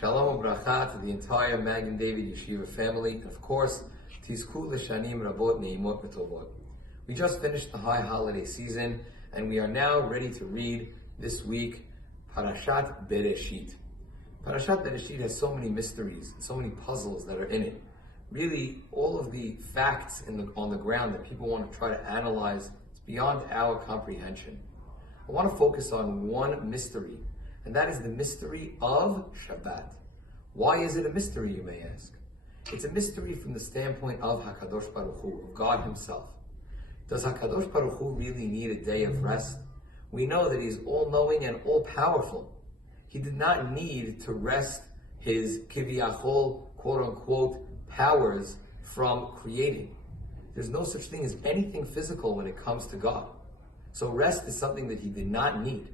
Shalom Ubracha to the entire Magen David Yeshiva family, and of course, Tizku L'Shanim Rabot Neimot V'Tovot. We just finished the high holiday season, and we are now ready to read this week Parashat Bereshit. Parashat Bereshit has so many mysteries, so many puzzles that are in it. Really, all of the facts on the ground that people want to try to analyze is beyond our comprehension. I want to focus on one mystery, and that is the mystery of Shabbat. Why is it a mystery, you may ask? It's a mystery from the standpoint of HaKadosh Baruch Hu, of God Himself. Does HaKadosh Baruch Hu really need a day of rest? We know that He's all-knowing and all-powerful. He did not need to rest His kiviyachol, quote-unquote, powers from creating. There's no such thing as anything physical when it comes to God. So rest is something that He did not need.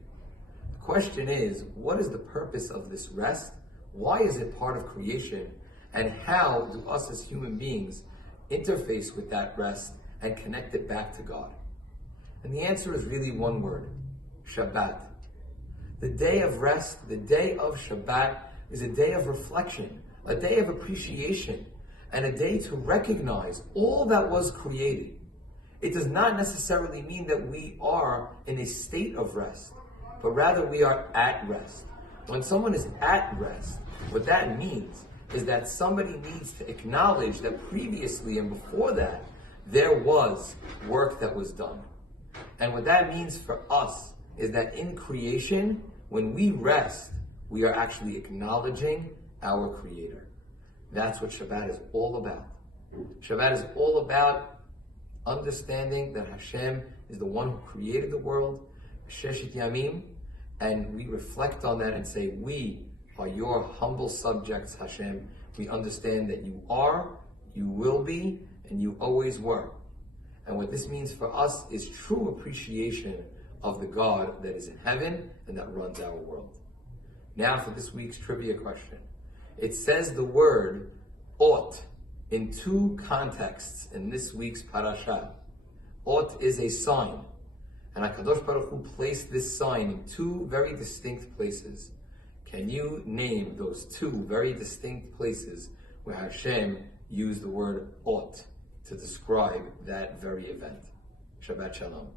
The question is, what is the purpose of this rest? Why is it part of creation? And how do us as human beings interface with that rest and connect it back to God? And the answer is really one word: Shabbat. The day of rest, the day of Shabbat, is a day of reflection, a day of appreciation, and a day to recognize all that was created. It does not necessarily mean that we are in a state of rest, but rather we are at rest. When someone is at rest, what that means is that somebody needs to acknowledge that previously and before that, there was work that was done. And what that means for us is that in creation, when we rest, we are actually acknowledging our Creator. That's what Shabbat is all about. Shabbat is all about understanding that Hashem is the one who created the world, Sheshit Yamim, and we reflect on that and say, we are your humble subjects, Hashem. We understand that you are, you will be, and you always were. And what this means for us is true appreciation of the God that is in heaven and that runs our world. Now for this week's trivia question. It says the word ought in two contexts in this week's parasha. Ought is a sign, and HaKadosh Baruch Hu placed this sign in two very distinct places. Can you name those two very distinct places where Hashem used the word ought to describe that very event? Shabbat Shalom.